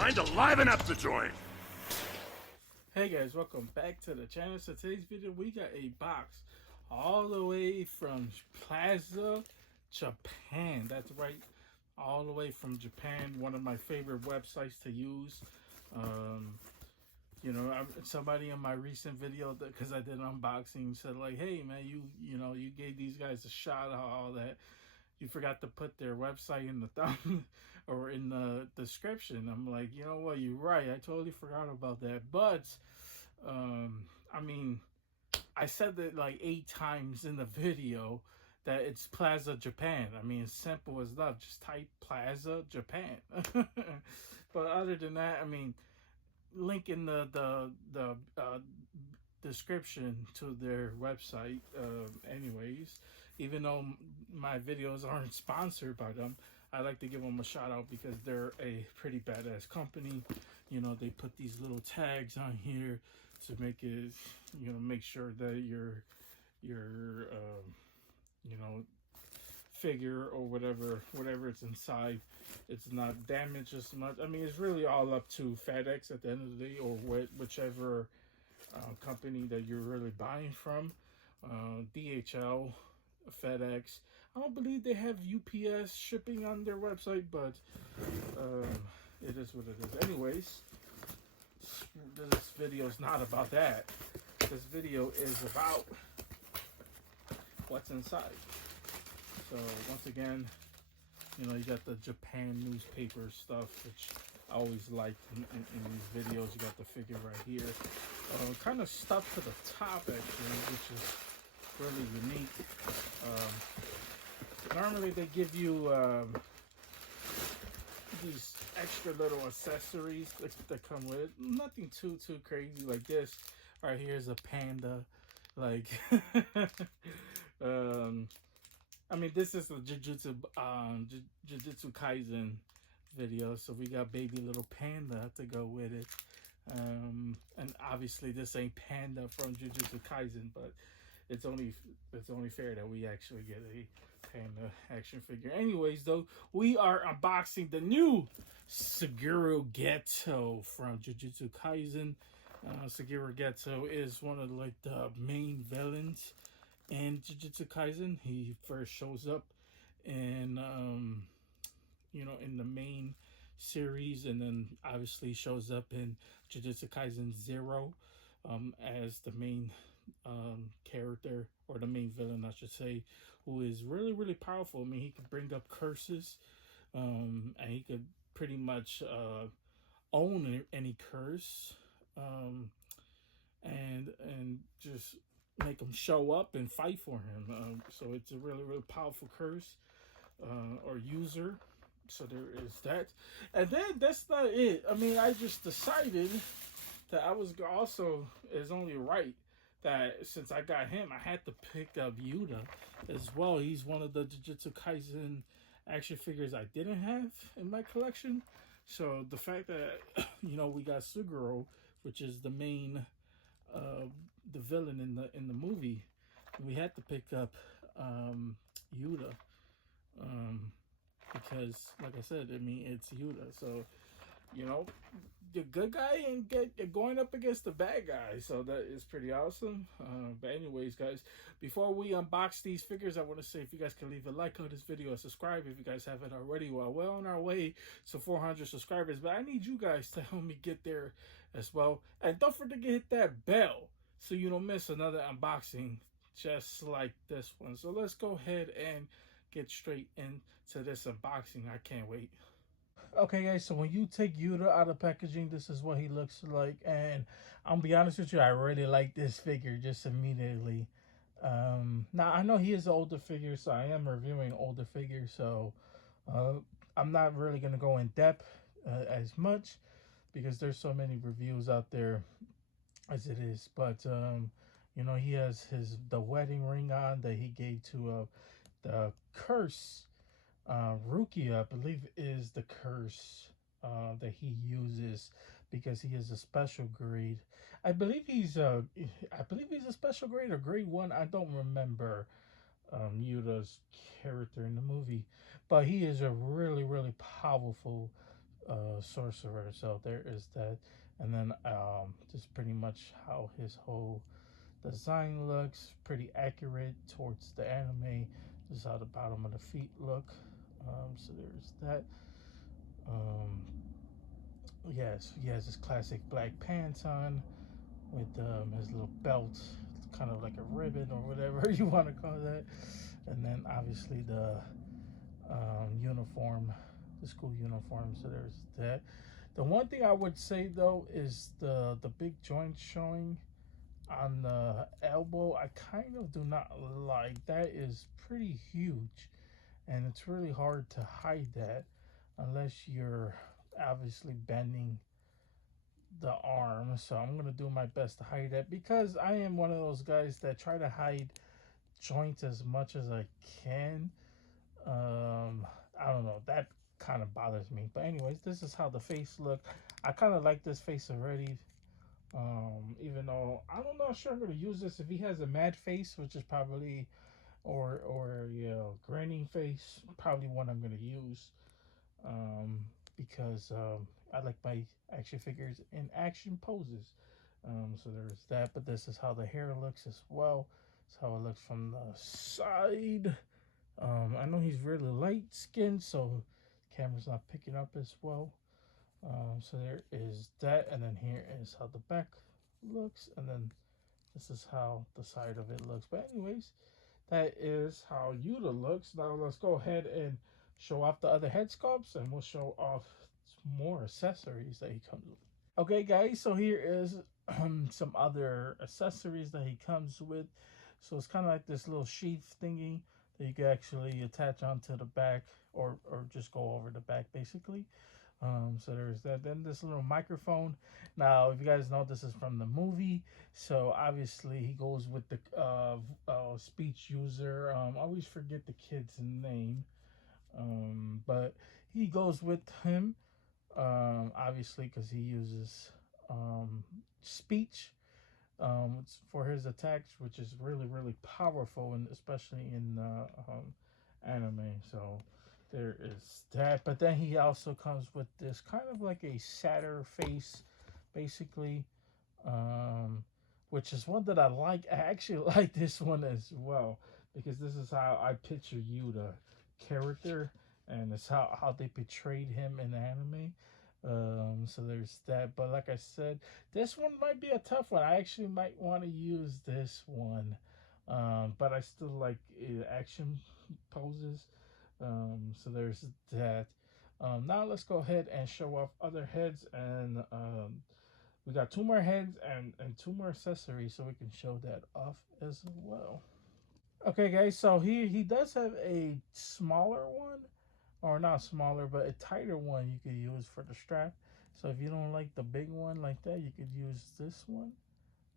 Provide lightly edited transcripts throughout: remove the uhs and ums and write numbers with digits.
Time to liven up the joint. Hey guys, welcome back to the channel. So today's video, we got a box all the way from Plaza, Japan. That's right, all the way from Japan. One of my favorite websites to use. You know, somebody in my recent video, because I did an unboxing, said like, "Hey man, you gave these guys a shot, all that. You forgot to put their website in the thumb or in the description." I'm like, you know what, you're right. I totally forgot about that. But I mean, I said that like 8 times in the video that it's Plaza Japan. I mean, it's simple as that. Just type Plaza Japan. But other than that, I mean, link in the description to their website. Anyways, even though my videos aren't sponsored by them, I like to give them a shout out because they're a pretty badass company. You know, they put these little tags on here to make it, you know, make sure that your you know, figure or whatever it's inside, it's not damaged as much. I mean, it's really all up to FedEx at the end of the day, or whichever company that you're really buying from. DHL, FedEx. I don't believe they have UPS shipping on their website, but it is what it is. Anyways, this video is not about that. This video is about what's inside. So once again, you know, you got the Japan newspaper stuff, which I always like in these videos. You got the figure right here. Kind of stuff to the top, actually, which is really unique. Normally they give you these extra little accessories that come with it. Nothing too crazy. Like this right here is a panda. Like, I mean, this is a Jujitsu Kaisen video, so we got baby little panda to go with it. And obviously this ain't Panda from Jujitsu Kaisen, but it's only fair that we actually get a panda action figure. Anyways, though, we are unboxing the new Suguru Geto from Jujitsu Kaisen. Suguru Geto is one of like the main villains in Jujitsu Kaisen. He first shows up in you know, in the main series, and then obviously shows up in Jujutsu Kaisen 0 as the main character, or the main villain I should say, who is really powerful. I mean, he could bring up curses, and he could pretty much own any curse, and just make them show up and fight for him. So it's a really powerful curse or user. So there is that. And then that's not it. I mean, I just decided that I was also, it's only right that since I got him, I had to pick up Yuta as well. He's one of the Jujutsu Kaisen action figures I didn't have in my collection. So the fact that, you know, we got Suguru, which is the main the villain in the movie, we had to pick up Yuta, because like I said, I mean, it's Yuta, so you know, the good guy and going up against the bad guy, so that is pretty awesome. But anyways, guys, before we unbox these figures, I want to say if you guys can leave a like on this video and subscribe if you guys haven't already. We're well on our way to 400 subscribers, but I need you guys to help me get there as well. And don't forget to hit that bell so you don't miss another unboxing just like this one. So let's go ahead and get straight into this unboxing. I can't wait. Okay, guys, so when you take Yuta out of packaging, this is what he looks like. And I'll be honest with you, I really like this figure just immediately. Now, I know he is an older figure, so I am reviewing older figures. So I'm not really going to go in depth as much because there's so many reviews out there as it is. But, you know, he has the wedding ring on that he gave to the curse. Rukia, I believe, is the curse that he uses because he is a special grade. I believe he's a special grade or grade 1. I don't remember Yuta's character in the movie, but he is a really powerful sorcerer. So there is that. And then just pretty much how his whole design looks, pretty accurate towards the anime. This is how the bottom of the feet look. So there's that. Um, yes, he has his classic black pants on with his little belt, kind of like a ribbon or whatever you want to call that. And then obviously the uniform, the school uniform. So there's that. The one thing I would say though is the big joint showing on the elbow. I kind of do not like that. Is pretty huge, and it's really hard to hide that unless you're obviously bending the arm. So I'm gonna do my best to hide that because I am one of those guys that try to hide joints as much as I can. um I don't know, that kind of bothers me, but anyways, this is how the face look. I kind of like this face already. Even though I'm not sure I'm gonna use this if he has a mad face, which is probably, or grinning face, probably one I'm gonna use. um because I like my action figures in action poses. So there's that, but this is how the hair looks as well. It's how it looks from the side. I know he's really light skinned, so camera's not picking up as well. So there is that, and then here is how the back looks, and then this is how the side of it looks. But anyways, that is how Yuta looks. Now let's go ahead and show off the other head sculpts, and we'll show off more accessories that he comes with. Okay, guys, so here is some other accessories that he comes with. So it's kind of like this little sheath thingy that you can actually attach onto the back, or just go over the back, basically. So there's that. Then this little microphone. Now, if you guys know, this is from the movie. So obviously he goes with the speech user. I always forget the kid's name. But he goes with him. Obviously, because he uses speech for his attacks, which is really, really powerful, and especially in anime. So there is that. But then he also comes with this kind of like a sadder face, basically, um, which is one that I like. I actually like this one as well because this is how I picture Yuta character, and it's how they portrayed him in the anime. So there's that. But like I said, this one might be a tough one. I actually might want to use this one. But I still like action poses. So there's that. Now let's go ahead and show off other heads, and we got two more heads and two more accessories, so we can show that off as well. Okay, guys, so he does have a smaller one, or not smaller, but a tighter one you could use for the strap. So if you don't like the big one like that, you could use this one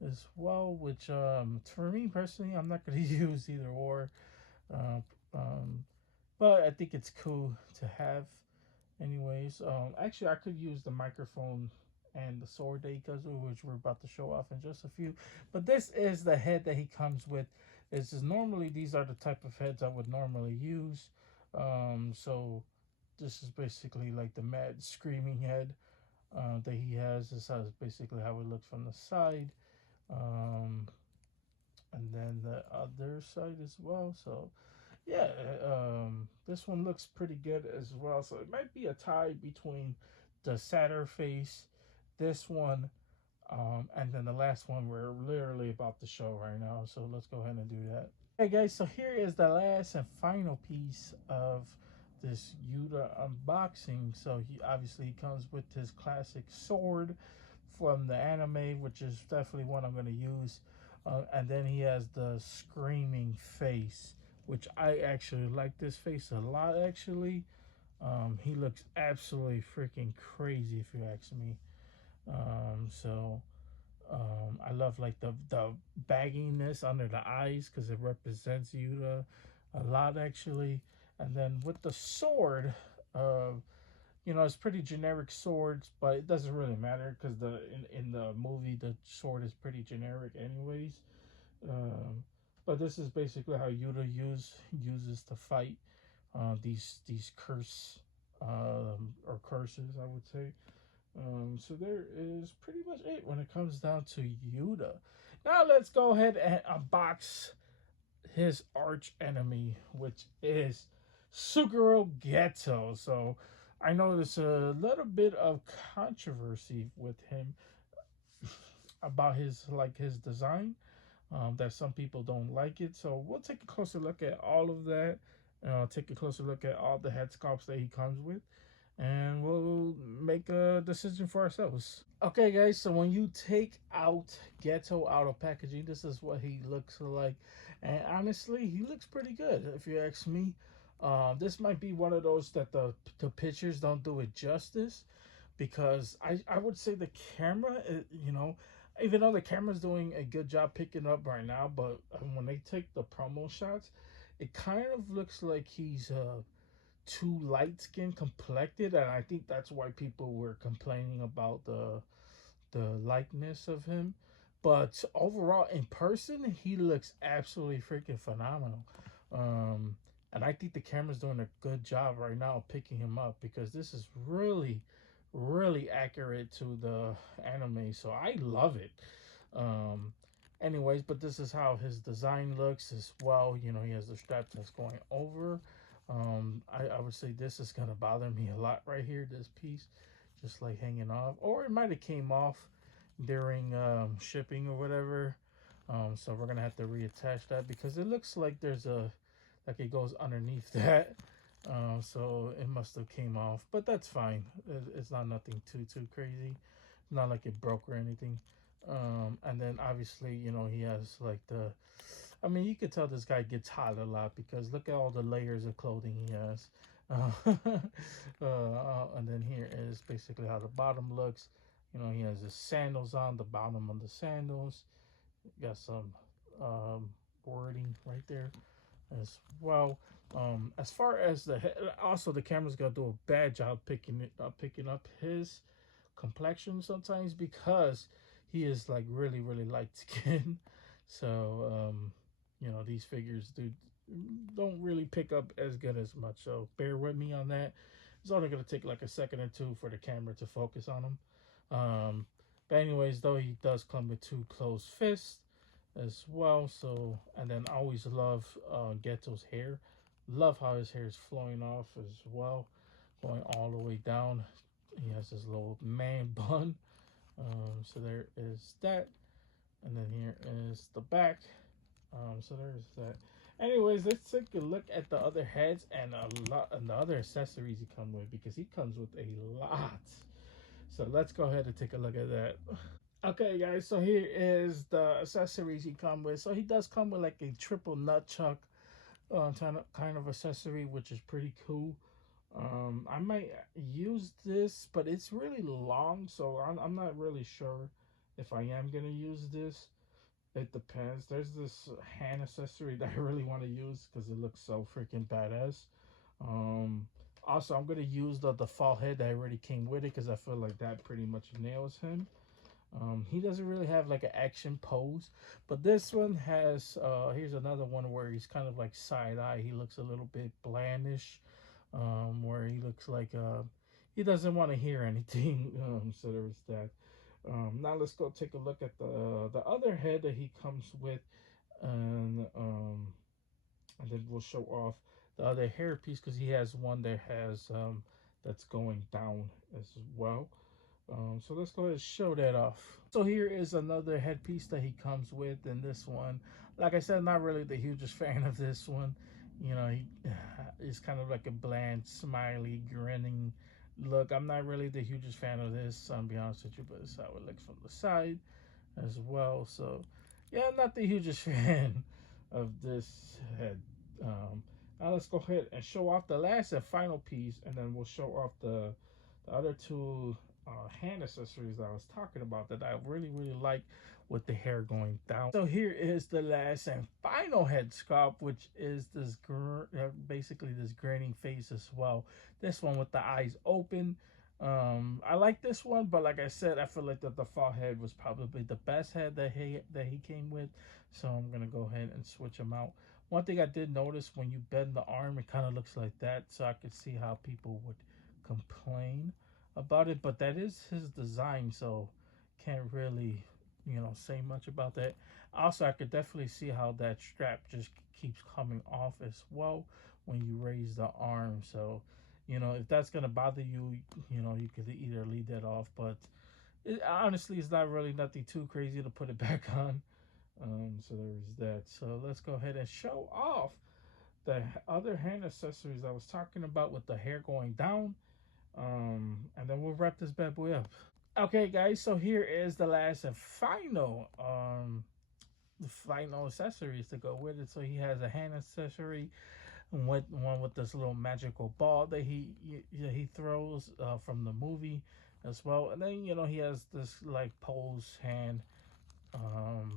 as well. Which for me personally, I'm not gonna use either or. Uh, um, but I think it's cool to have. Anyways, actually, I could use the microphone and the sword that he comes with, which we're about to show off in just a few. But this is the head that he comes with. This is normally, these are the type of heads I would normally use. So this is basically like the mad screaming head that he has. This is basically how it looks from the side. Um, and then the other side as well. So yeah, this one looks pretty good as well. So it might be a tie between the sadder face, this one, and then the last one we're literally about to show right now. So let's go ahead and do that. Hey guys, so here is the last and final piece of this Yuta unboxing. So he obviously comes with his classic sword from the anime, which is definitely one I'm going to use. And then he has the screaming face, which I actually like this face a lot, actually. He looks absolutely freaking crazy, if you ask me. So I love like the bagginess under the eyes because it represents Yuta a lot, actually. And then with the sword, it's pretty generic swords, but it doesn't really matter because in the movie the sword is pretty generic, anyways. Um, but this is basically how Yuta uses to fight these curse or curses, I would say. So there is pretty much it when it comes down to Yuta. Now let's go ahead and unbox his arch enemy, which is Suguru Geto. So I know there's a little bit of controversy with him about his design. That some people don't like it. So we'll take a closer look at all of that. Take a closer look at all the head sculpts that he comes with, and we'll make a decision for ourselves. Okay, guys, so when you take out Geto out of packaging, this is what he looks like. And honestly, he looks pretty good, if you ask me. This might be one of those that the pictures don't do it justice, because I would say the camera, even though the camera's doing a good job picking up right now, but when they take the promo shots, it kind of looks like he's too light skin complected, and I think that's why people were complaining about the likeness of him. But overall, in person, he looks absolutely freaking phenomenal. Um, and I think the camera's doing a good job right now picking him up, because this is really, really accurate to the anime. So I love it. Um, Anyways, but this is how his design looks as well. He has the strap that's going over. I would say this is gonna bother me a lot right here. This piece, just like hanging off, or it might have came off during shipping or whatever. So we're gonna have to reattach that, because it looks like there's a like it goes underneath that. So it must have came off, but that's fine. It's not nothing too crazy. Not like it broke or anything. And then obviously, he has like I mean, you could tell this guy gets hot a lot, because look at all the layers of clothing he has. And then here is basically how the bottom looks. He has his sandals on, the bottom of the sandals. Got some um, wording right there as well. As far as also the camera's gonna do a bad job picking up his complexion sometimes, because he is like really really light skin. So these figures don't really pick up as good as much. So bear with me on that. It's only gonna take like a second or two for the camera to focus on him. But anyways, though, he does come with two closed fists as well. So, and then I always love Geto's hair. Love how his hair is flowing off as well, going all the way down. He has this little man bun. So there is that, and then here is the back. So there's that. Anyways, let's take a look at the other heads and a lot and the other accessories he come with, because he comes with a lot. So let's go ahead and take a look at that. Okay, guys. So here is the accessories he come with. So he does come with like a triple nutchuck kind of accessory, which is pretty cool. I might use this, but it's really long, so I'm not really sure if I am gonna use this. It depends. There's this hand accessory that I really want to use because it looks so freaking badass. Um, Also, I'm gonna use the fall head that already came with it, because I feel like that pretty much nails him. He doesn't really have like an action pose, but this one has. Here's another one where he's kind of like side eye. He looks a little bit blandish, where he looks like he doesn't want to hear anything. So there's that. Now let's go take a look at the other head that he comes with, and then we'll show off the other hair piece, because he has one that has that's going down as well. So let's go ahead and show that off. So here is another headpiece that he comes with, and this one, like I said, not really the hugest fan of this one. He is kind of like a bland, smiley, grinning look. I'm not really the hugest fan of this, I'll be honest with you, but it's how it looks from the side as well. So yeah, I'm not the hugest fan of this head. Now let's go ahead and show off the last and final piece, and then we'll show off the other two hand accessories that I was talking about that I really really like, with the hair going down. So here is the last and final head sculpt, which is this basically this grinning face as well. This one with the eyes open. I like this one, but like I said, I feel like the fall head was probably the best head that he came with. So I'm gonna go ahead and switch them out. One thing I did notice, when you bend the arm, it kind of looks like that. So I could see how people would complain about it, but that is his design, so can't really, say much about that. Also, I could definitely see how that strap just keeps coming off as well when you raise the arm. So, if that's gonna bother you, you could either leave that off, but honestly, it's not really nothing too crazy to put it back on. So there's that. So let's go ahead and show off the other hand accessories I was talking about with the hair going down. And then we'll wrap this bad boy up. Okay, guys. So here is the last and final, the final accessories to go with it. So he has a hand accessory, with one with this little magical ball that he throws from the movie as well. And then he has this like pose hand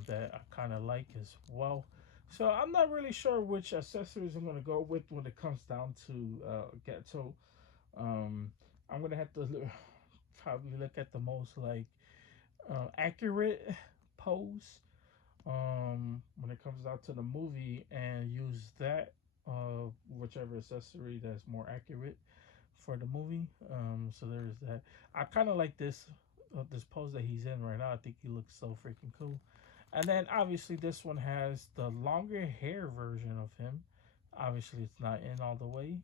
that I kind of like as well. So I'm not really sure which accessories I'm gonna go with when it comes down to Geto. I'm gonna have to probably look at the most like accurate pose when it comes out to the movie and use that whichever accessory that's more accurate for the movie. So there's that. I kind of like this pose that he's in right now. I think he looks so freaking cool. And then obviously this one has the longer hair version of him. Obviously it's not in all the way.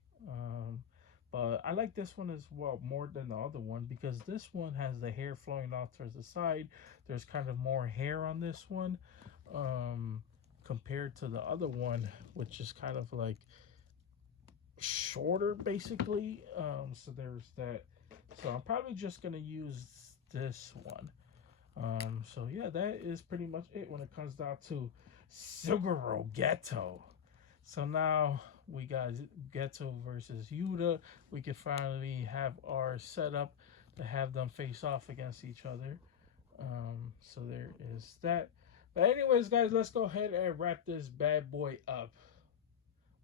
But I like this one as well more than the other one because this one has the hair flowing off towards the side. There's kind of more hair on this one compared to the other one, which is kind of like shorter basically. So there's that. So I'm probably just going to use this one. So yeah, that is pretty much it when it comes down to Suguru Geto. So now we got Geto versus Yuta. We can finally have our setup to have them face off against each other. So there is that. But anyways, guys, let's go ahead and wrap this bad boy up.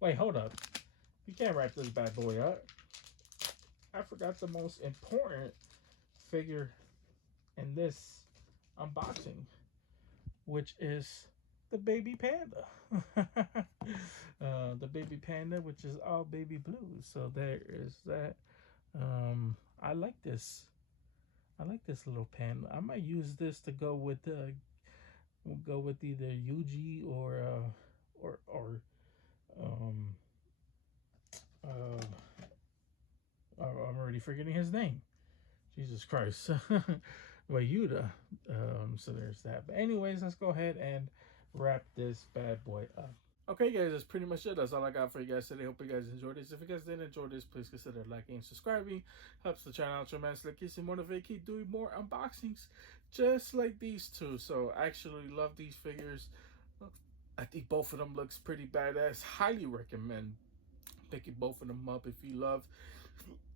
Wait, hold up. You can't wrap this bad boy up. I forgot the most important figure in this unboxing, which is the baby panda. The baby panda, which is all baby blue. So there is that. I like this. I like this little panda. I might use this to go with either Yuji or I'm already forgetting his name. Jesus Christ. Well, Yuta. So there's that. But anyways, let's go ahead and wrap this bad boy up. Okay, guys, that's pretty much it. That's all I got for you guys today. Hope you guys enjoyed this. If you guys did enjoy this, please consider liking and subscribing. Helps the channel out tremendously. Keeps me motivated. Keep doing more unboxings just like these two. So I actually love these figures. I think both of them looks pretty badass. Highly recommend picking both of them up if you love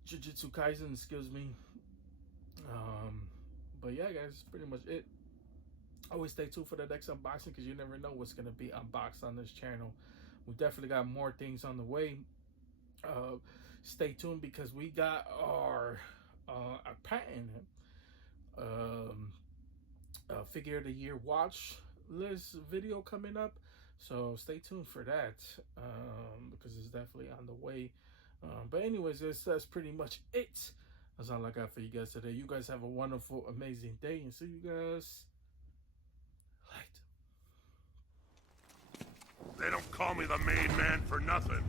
Jujitsu Kaisen. Excuse me. But yeah, guys, that's pretty much it. Always stay tuned for the next unboxing because you never know what's going to be unboxed on this channel. We definitely got more things on the way. Stay tuned because we got our patent figure of the year watch list video coming up. So stay tuned for that because it's definitely on the way. But anyways, that's pretty much it. That's all I got for you guys today. You guys have a wonderful, amazing day, and see you guys later. They don't call me the main man for nothing.